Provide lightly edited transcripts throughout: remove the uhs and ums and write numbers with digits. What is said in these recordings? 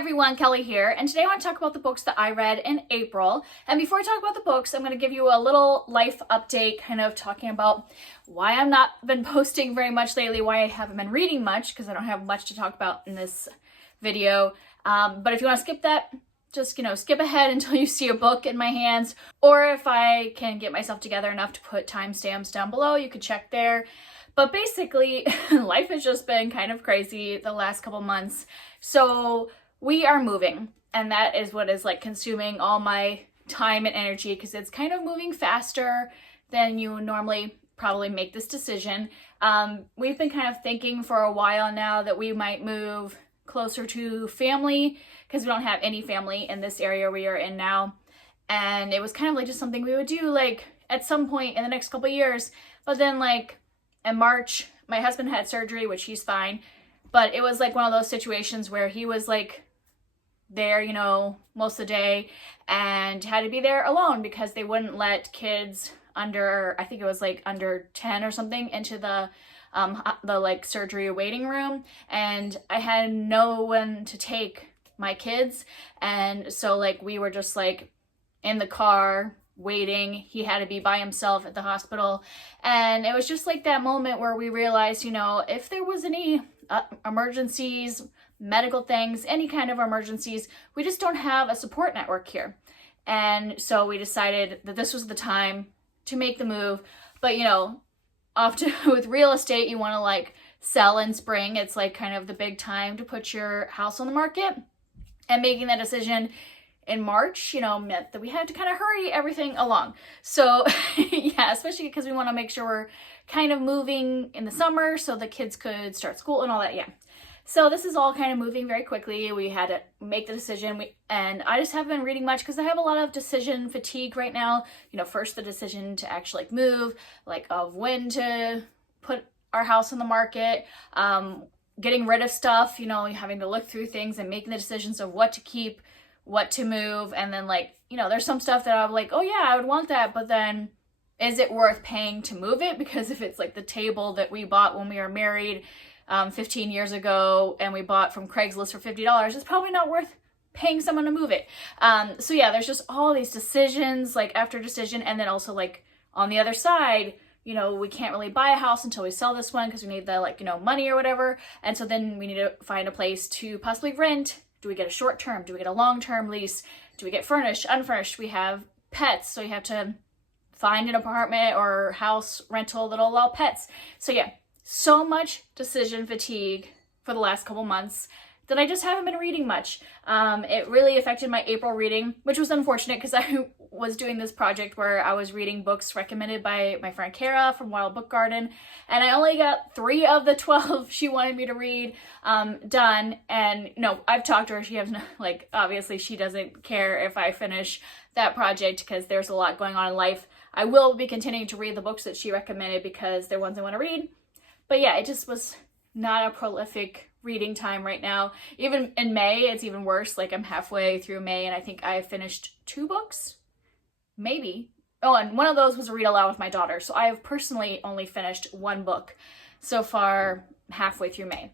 everyone, Kelly here, and today I want to talk about the books that I read in April. And before I talk about the books, I'm going to give you a little life update, kind of talking about why I've not been posting very much lately, why I haven't been reading much, because I don't have much to talk about in this video. But if you want to skip that, just, skip ahead until you see a book in my hands. Or if I can get myself together enough to put timestamps down below, you could check there. But basically, life has just been kind of crazy the last couple months. So we are moving, and that is what is like consuming all my time and energy, because it's kind of moving faster than you normally probably make this decision. We've been kind of thinking for a while now that we might move closer to family, because we don't have any family in this area we are in now. And it was kind of like just something we would do like at some point in the next couple of years. But then like in March, my husband had surgery, which he's fine. But it was like one of those situations where he was like there, most of the day, and had to be there alone because they wouldn't let kids under, I think it was like under 10 or something, into the like surgery waiting room. And I had no one to take my kids. And so like we were just like in the car waiting. He had to be by himself at the hospital. And it was just like that moment where we realized, if there was any emergencies, medical things, any kind of emergencies, we just don't have a support network here. And so we decided that this was the time to make the move. But often with real estate, you want to like sell in spring. It's like kind of the big time to put your house on the market. And making that decision in March, meant that we had to kind of hurry everything along. So yeah, especially because we want to make sure we're kind of moving in the summer so the kids could start school and all that. Yeah. So this is all kind of moving very quickly. We had to make the decision, and I just haven't been reading much because I have a lot of decision fatigue right now. First the decision to actually move, like of when to put our house on the market, getting rid of stuff, having to look through things and making the decisions of what to keep, what to move. And then like, there's some stuff that I'm like, oh yeah, I would want that, but then is it worth paying to move it? Because if it's like the table that we bought when we were married 15 years ago and we bought from Craigslist for $50, it's probably not worth paying someone to move it. So yeah, there's just all these decisions, like after decision. And then also like on the other side, we can't really buy a house until we sell this one because we need the money or whatever. And so then we need to find a place to possibly rent. Do we get a short term? Do we get a long term lease? Do we get furnished, unfurnished? We have pets, so you have to find an apartment or house rental that'll allow pets. So yeah, so much decision fatigue for the last couple months that I just haven't been reading much. It really affected my April reading, which was unfortunate because I was doing this project where I was reading books recommended by my friend Kara from Wild Book Garden, and I only got 3 of the 12 she wanted me to read done. And I've talked to her. She has obviously she doesn't care if I finish that project because there's a lot going on in life. I will be continuing to read the books that she recommended because they're ones I want to read. But yeah, it just was not a prolific reading time right now. Even in May, it's even worse. Like I'm halfway through May and I think I finished 2 books, maybe. Oh, and one of those was a read aloud with my daughter. So I have personally only finished 1 book so far halfway through May.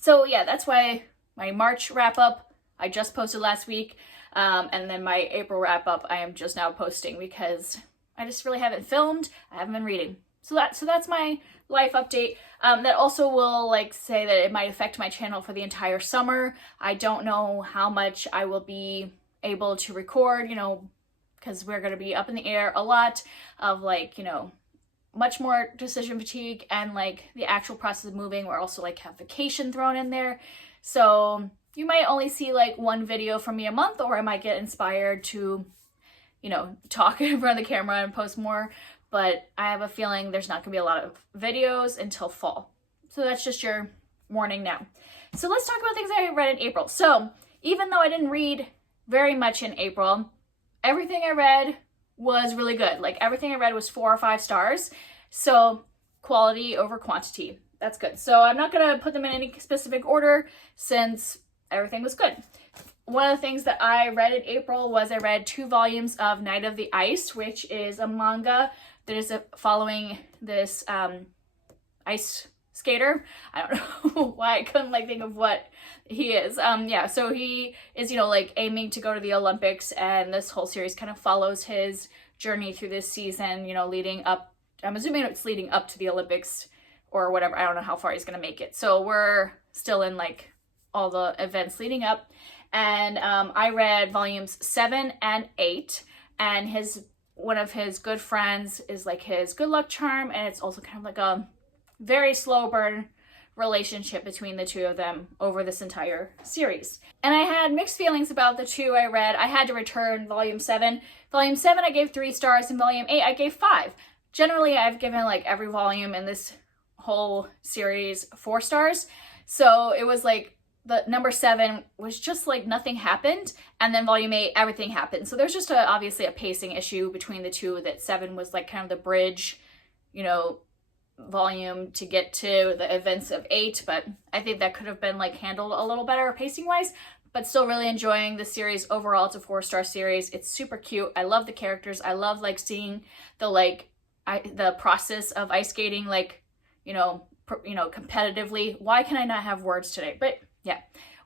So yeah, that's why my March wrap up I just posted last week. And then my April wrap up I am just now posting because I just really haven't filmed. I haven't been reading. So that's my life update. That also will say that it might affect my channel for the entire summer. I don't know how much I will be able to record, because we're going to be up in the air a lot of much more decision fatigue and the actual process of moving. We're also have vacation thrown in there. So you might only see 1 video from me a month, or I might get inspired to, talk in front of the camera and post more. But I have a feeling there's not going to be a lot of videos until fall. So that's just your warning now. So let's talk about things I read in April. So even though I didn't read very much in April, everything I read was really good. Everything I read was 4 or 5 stars. So quality over quantity. That's good. So I'm not going to put them in any specific order since everything was good. One of the things that I read in April was I read 2 volumes of Night of the Ice, which is a manga that is following this ice skater. I don't know why I couldn't like think of what he is. Yeah, so he is, you know, like aiming to go to the Olympics, and this whole series kind of follows his journey through this season, you know, leading up, I'm assuming it's leading up to the Olympics or whatever. I don't know how far he's going to make it. So we're still in like all the events leading up. And I read volumes 7 and 8, and one of his good friends is like his good luck charm, and it's also kind of like a very slow burn relationship between the two of them over this entire series. And I had mixed feelings about the two I read. I had to return volume 7. Volume 7 I gave 3 stars, and volume 8 I gave 5. Generally, I've given like every volume in this whole series 4 stars. So it was like the number 7 was just like nothing happened, and then volume 8 everything happened. So there's just obviously a pacing issue between the two, that 7 was like kind of the bridge, you know, volume to get to the events of 8, but I think that could have been like handled a little better pacing wise. But still really enjoying the series overall. It's a 4-star series. It's super cute. I love the characters. I love like seeing the process of ice skating, like, you know, competitively. Why can I not have words today? But yeah,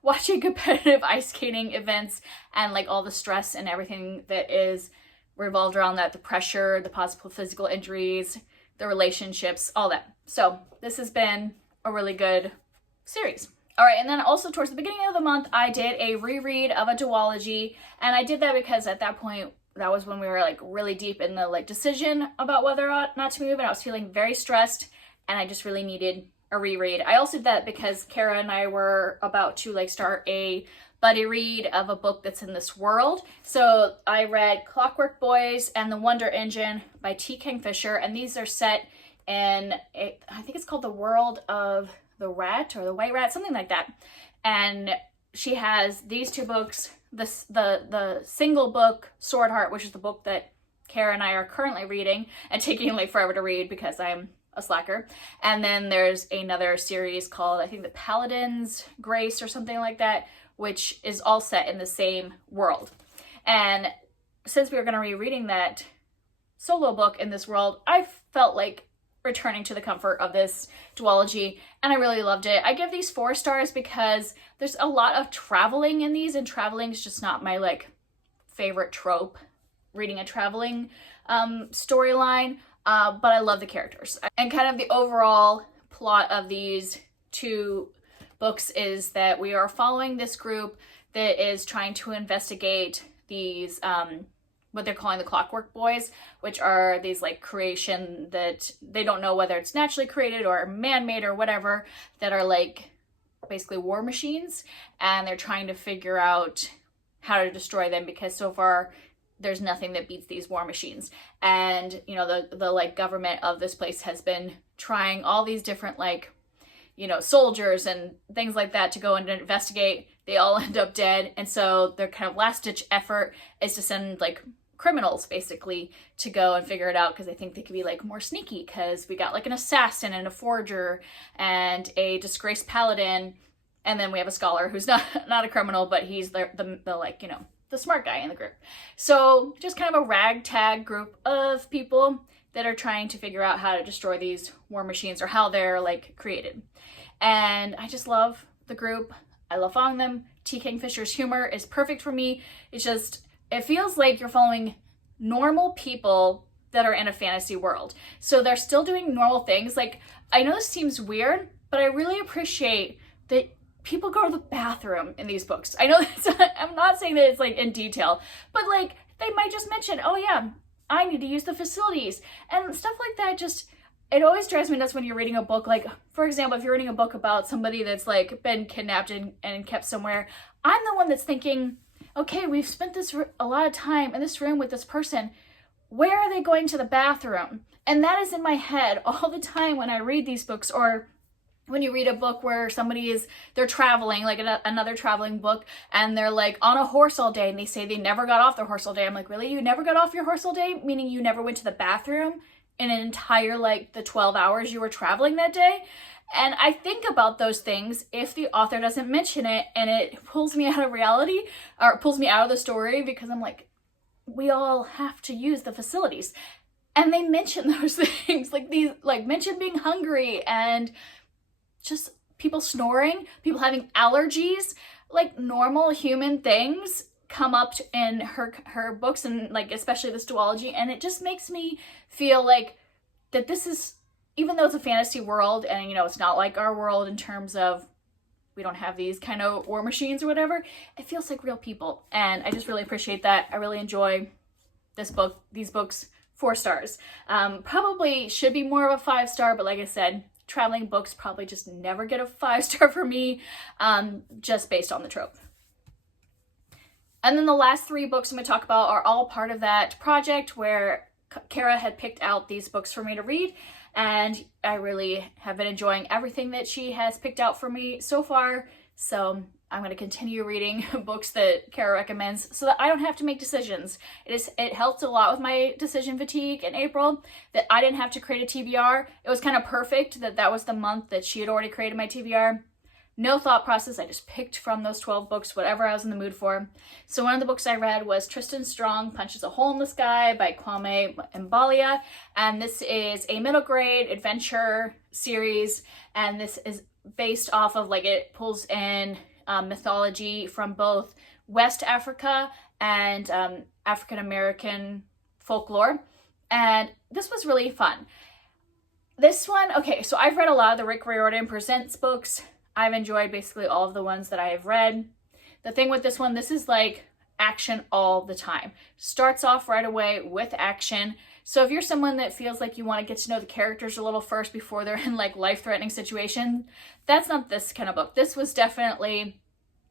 watching competitive ice skating events and like all the stress and everything that is revolved around that, the pressure, the possible physical injuries, the relationships, all that. So this has been a really good series. All right, and then also towards the beginning of the month, I did a reread of a duology, and I did that because at that point, that was when we were like really deep in the like decision about whether or not to move, and I was feeling very stressed, and I just really needed a reread. I also did that because Kara and I were about to like start a buddy read of a book that's in this world. So I read Clockwork Boys and the Wonder Engine by T. Kingfisher, and these are set in, I think it's called the world of the rat or the white rat, something like that. And she has these 2 books, the single book Sword Heart, which is the book that Kara and I are currently reading and taking like forever to read because I'm a slacker. And then there's another series called, I think, the Paladin's Grace or something like that, which is all set in the same world. And since we were going to be reading that solo book in this world, I felt like returning to the comfort of this duology, and I really loved it. I give these 4 stars because there's a lot of traveling in these, and traveling is just not my like favorite trope, reading a traveling storyline, but I love the characters. And kind of the overall plot of these 2 books is that we are following this group that is trying to investigate these what they're calling the Clockwork Boys, which are these like creation that they don't know whether it's naturally created or man-made or whatever, that are like basically war machines, and they're trying to figure out how to destroy them because so far there's nothing that beats these war machines. And you know, the like government of this place has been trying all these different like, you know, soldiers and things like that to go and investigate. They all end up dead, and so their kind of last ditch effort is to send like criminals basically to go and figure it out, because they think they could be like more sneaky, because we got like an assassin and a forger and a disgraced paladin, and then we have a scholar who's not a criminal, but he's the like, you know, the smart guy in the group. So just kind of a ragtag group of people that are trying to figure out how to destroy these war machines, or how they're like created. And I just love the group. I love following them. T. Kingfisher's humor is perfect for me. It's just, it feels like you're following normal people that are in a fantasy world. So they're still doing normal things. Like, I know this seems weird, but I really appreciate that people go to the bathroom in these books. I know I'm not saying that it's like in detail, but like they might just mention, oh yeah, I need to use the facilities and stuff like that. Just, it always drives me nuts when you're reading a book. Like, for example, if you're reading a book about somebody that's like been kidnapped and kept somewhere, I'm the one that's thinking, okay, we've spent a lot of time in this room with this person. Where are they going to the bathroom? And that is in my head all the time when I read these books, or when you read a book where they're traveling, like another traveling book, and they're like on a horse all day, and they say they never got off their horse all day. I'm like, really? You never got off your horse all day? Meaning you never went to the bathroom in an entire, like, the 12 hours you were traveling that day? And I think about those things if the author doesn't mention it, and it pulls me out of reality, or it pulls me out of the story, because I'm like, we all have to use the facilities. And they mention those things, like these, like mention being hungry and just people snoring, people having allergies, like normal human things come up in her books, and like especially this duology, and it just makes me feel like that this is, even though it's a fantasy world and you know it's not like our world in terms of we don't have these kind of war machines or whatever, it feels like real people, and I just really appreciate that. I really enjoy these books. 4 stars. Probably should be more of a 5-star, but like I said, traveling books probably just never get a 5-star for me, just based on the trope. And then the last 3 books I'm going to talk about are all part of that project where Kara had picked out these books for me to read, and I really have been enjoying everything that she has picked out for me so far. So I'm going to continue reading books that Kara recommends so that I don't have to make decisions. It helped a lot with my decision fatigue in April that I didn't have to create a TBR. It was kind of perfect that was the month that she had already created my TBR. No thought process. I just picked from those 12 books whatever I was in the mood for. So one of the books I read was Tristan Strong Punches a Hole in the Sky by Kwame Mbalia. And this is a middle grade adventure series. And this is based off of, like, it pulls in mythology from both West Africa and African American folklore, and this was really fun. This one, okay, so I've read a lot of the Rick Riordan Presents books. I've enjoyed basically all of the ones that I have read. The thing with this one, this is like action all the time. Starts off right away with action. So if you're someone that feels like you want to get to know the characters a little first before they're in like life-threatening situations, that's not this kind of book. This was definitely,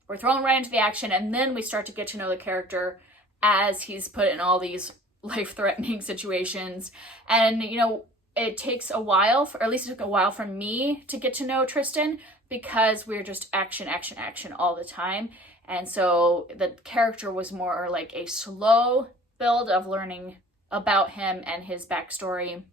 we're thrown right into the action, and then we start to get to know the character as he's put in all these life-threatening situations. And, you know, it takes a while, or at least it took a while for me to get to know Tristan, because we're just action, action, action all the time. And so the character was more like a slow build of learning about him and his backstory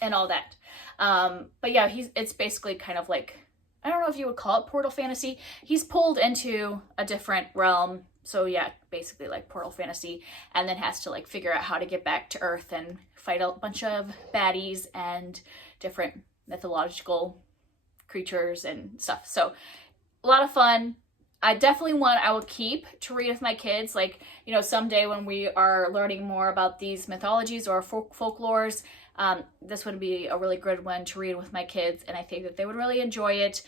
and all that. But yeah, it's basically kind of like, I don't know if you would call it portal fantasy. He's pulled into a different realm. So yeah, basically like portal fantasy, and then has to like figure out how to get back to Earth and fight a bunch of baddies and different mythological creatures and stuff. So a lot of fun. I definitely I will keep to read with my kids. Like, you know, someday when we are learning more about these mythologies or folklores, this would be a really good one to read with my kids, and I think that they would really enjoy it.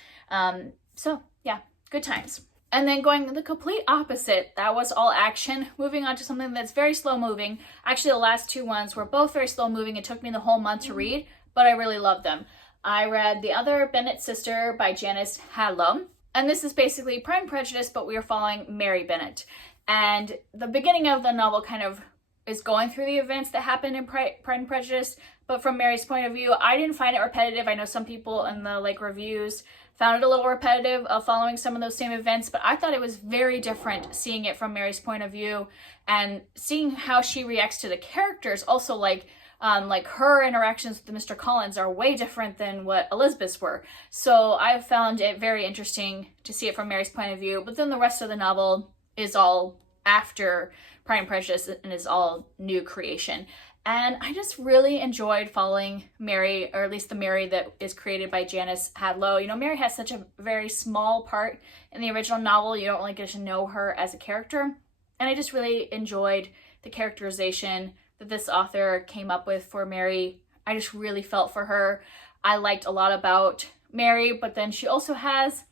So yeah, good times. And then going the complete opposite, that was all action. Moving on to something that's very slow moving. Actually, the last 2 ones were both very slow moving. It took me the whole month to read, but I really loved them. I read The Other Bennett Sister by Janice Hadlow. And this is basically Pride and Prejudice, but we are following Mary Bennett. And the beginning of the novel kind of is going through the events that happened in Pride and Prejudice, but from Mary's point of view, I didn't find it repetitive. I know some people in the like reviews found it a little repetitive of following some of those same events, but I thought it was very different seeing it from Mary's point of view and seeing how she reacts to the characters. Also, like her interactions with Mr. Collins are way different than what Elizabeth's were. So I found it very interesting to see it from Mary's point of view, but then the rest of the novel is all after Pride and Prejudice and is all new creation. And I just really enjoyed following Mary, or at least the Mary that is created by Janice Hadlow. You know, Mary has such a very small part in the original novel. You don't really get to know her as a character. And I just really enjoyed the characterization that this author came up with for Mary. I just really felt for her. I liked a lot about Mary, but then she also has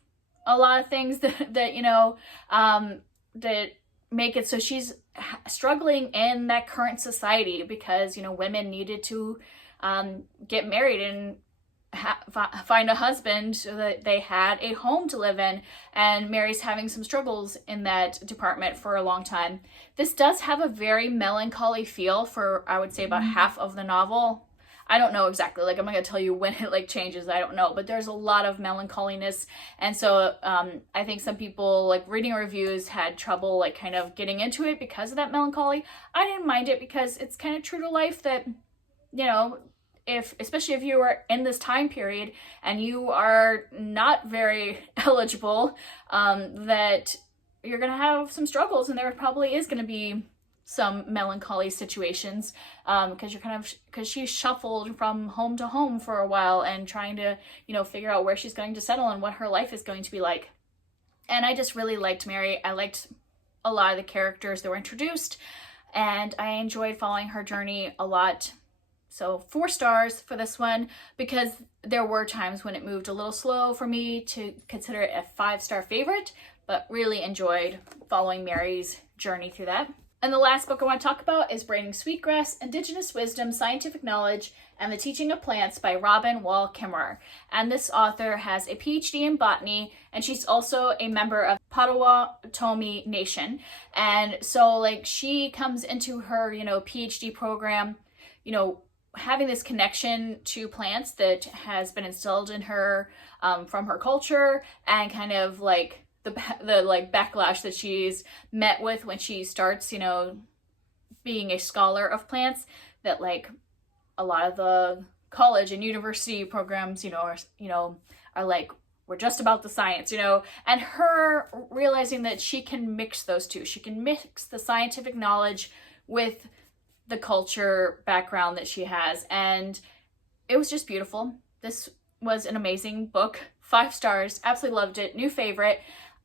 a lot of things that you know, that make it so she's struggling in that current society because, you know, women needed to get married and find a husband so that they had a home to live in, and Mary's having some struggles in that department for a long time. This does have a very melancholy feel for, I would say, about half of the novel. I don't know exactly, like I'm not gonna tell you when it like changes, I don't know, but there's a lot of melancholiness, and so I think some people like reading reviews had trouble like kind of getting into it because of that melancholy. I didn't mind it because it's kind of true to life that, you know, especially if you are in this time period and you are not very eligible, that you're gonna have some struggles, and there probably is gonna be some melancholy situations, because she's shuffled from home to home for a while and trying to, you know, figure out where she's going to settle and what her life is going to be like. And I just really liked Mary. I liked a lot of the characters that were introduced, and I enjoyed following her journey a lot. So 4 stars for this one, because there were times when it moved a little slow for me to consider it a 5-star favorite, but really enjoyed following Mary's journey through that. And the last book I want to talk about is Braining Sweetgrass, Indigenous Wisdom, Scientific Knowledge, and the Teaching of Plants by Robin Wall Kimmerer. And this author has a PhD in botany, and she's also a member of Potawatomi Nation. And so like she comes into her, you know, PhD program, you know, having this connection to plants that has been instilled in her from her culture, and kind of like the like backlash that she's met with when she starts, you know, being a scholar of plants, that like a lot of the college and university programs, you know, are like, we're just about the science, you know, and her realizing that she can mix those two. She can mix the scientific knowledge with the culture background that she has, and it was just beautiful. This was an amazing book. 5 stars, absolutely loved it, new favorite.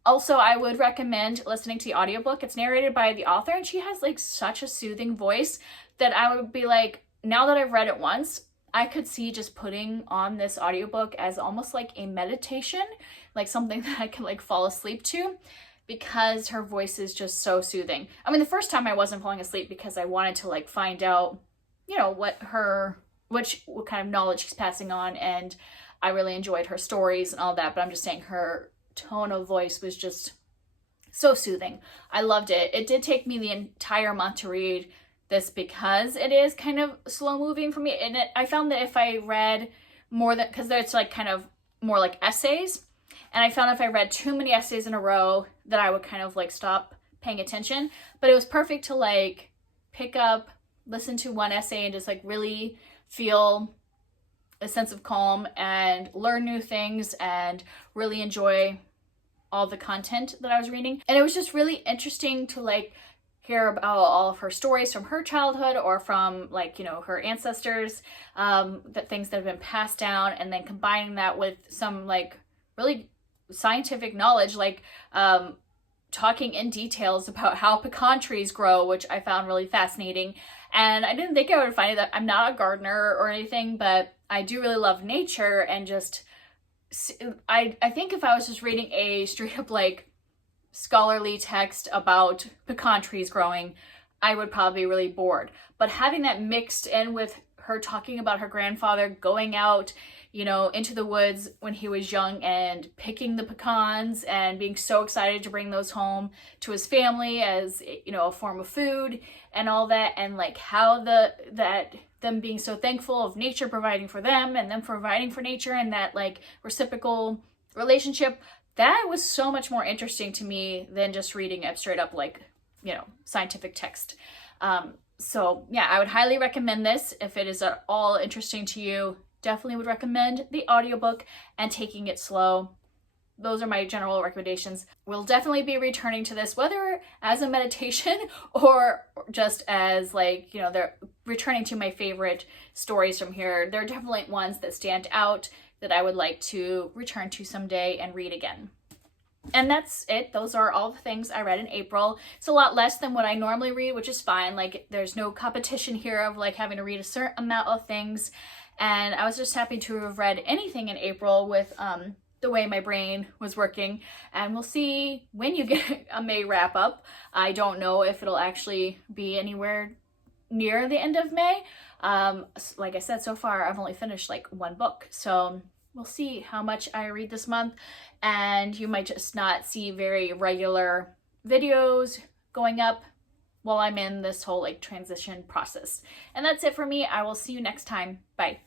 Also, I would recommend listening to the audiobook. It's narrated by the author, and she has like such a soothing voice that I would be like, now that I've read it once, I could see just putting on this audiobook as almost like a meditation, like something that I can like fall asleep to, because her voice is just so soothing. I mean, the first time I wasn't falling asleep because I wanted to like find out, you know, what kind of knowledge she's passing on, and I really enjoyed her stories and all that, but I'm just saying her tone of voice was just so soothing. I loved it. It did take me the entire month to read this because it is kind of slow moving for me, and I found that if I read more than, because it's like kind of more like essays, and I found if I read too many essays in a row that I would kind of like stop paying attention. But it was perfect to like pick up, listen to one essay, and just like really feel a sense of calm and learn new things and really enjoy all the content that I was reading. And it was just really interesting to like hear about all of her stories from her childhood or from like, you know, her ancestors, that things that have been passed down, and then combining that with some like really scientific knowledge, like talking in details about how pecan trees grow, which I found really fascinating. And I didn't think I would find it. That I'm not a gardener or anything, but I do really love nature, and just I think if I was just reading a straight up like scholarly text about pecan trees growing, I would probably be really bored. But having that mixed in with her talking about her grandfather going out, you know, into the woods when he was young and picking the pecans and being so excited to bring those home to his family as, you know, a form of food and all that, and like how them being so thankful of nature providing for them and them providing for nature, and that like reciprocal relationship, that was so much more interesting to me than just reading a straight up like, you know, scientific text. So yeah, I would highly recommend this. If it is at all interesting to you, definitely would recommend the audiobook and taking it slow. Those are my general recommendations. We'll definitely be returning to this, whether as a meditation or just as like, you know, they're returning to my favorite stories from here. There are definitely ones that stand out that I would like to return to someday and read again. And that's it. Those are all the things I read in April. It's a lot less than what I normally read, which is fine. Like, there's no competition here of like having to read a certain amount of things. And I was just happy to have read anything in April with the way my brain was working. And we'll see when you get a May wrap up. I don't know if it'll actually be anywhere near the end of May. Like I said, so far I've only finished like 1 book. So we'll see how much I read this month. And you might just not see very regular videos going up while I'm in this whole like transition process. And that's it for me. I will see you next time. Bye.